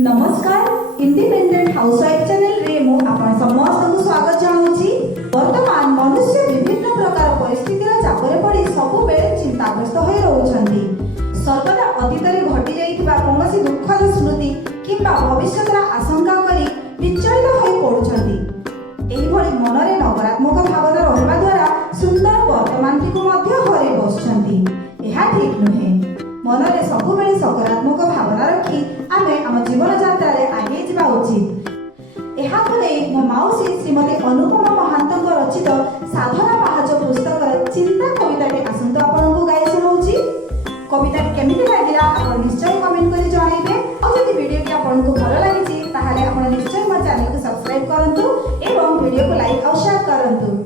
नमस्कार independent housewife channel रे मु आपण समस्त को स्वागत जनाउछि। वर्तमान मनुष्य विभिन्न प्रकार परिस्थितिर चापरे पड़ी सब बेले चिंताग्रस्त होई रहउछन्ति। सर्वदा अतीत रे घटी जाइथिबा कोनोसी दुःखद स्मृति किंबा भविष्यतर आशंका करी विचलित होई पडुछन्ति। एही भली मनरे नकारात्मक भावना रहबा द्वारा सुंदर वर्तमानटिको मध्य हरै बसुछन्ति। एहा ठीक नुहे। मनरे सबुबेले सकारात्मक भावना रखी आमे आम जीवन यात्रा रे आगे जिबा उचित। एहा को नै मो माउसी श्रीमती अनुपमा महांतक रचित साधना पाहाच पुस्तकर चिंता कविताटी आसंत आपनकु गाई सुनाउछि। कविता केमिति लागिला आपण निश्चय कमेंट करि जणाइबे। आ जदि वीडियो के आपनकु भलो लागिछि ताहाले आपण निश्चय मो चैनल को सब्सक्राइब करंतु एवं वीडियो को लाइक और शेयर करंतु।